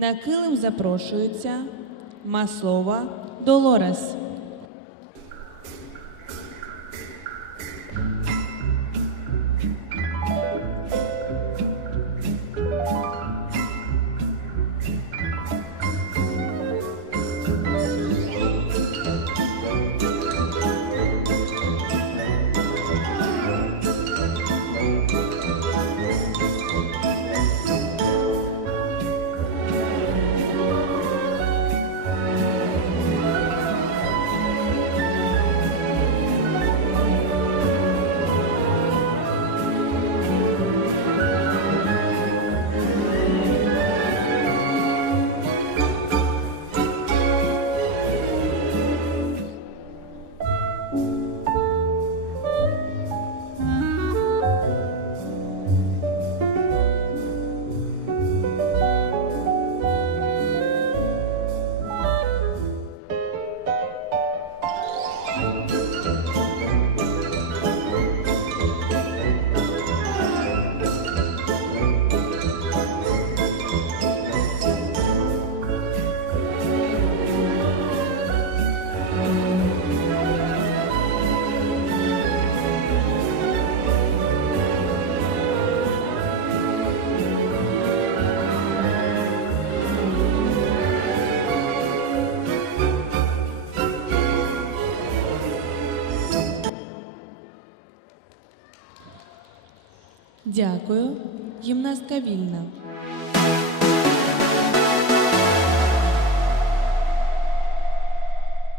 На килим запрошується Маслова Долорес. Дякую. Гімнастка вільна.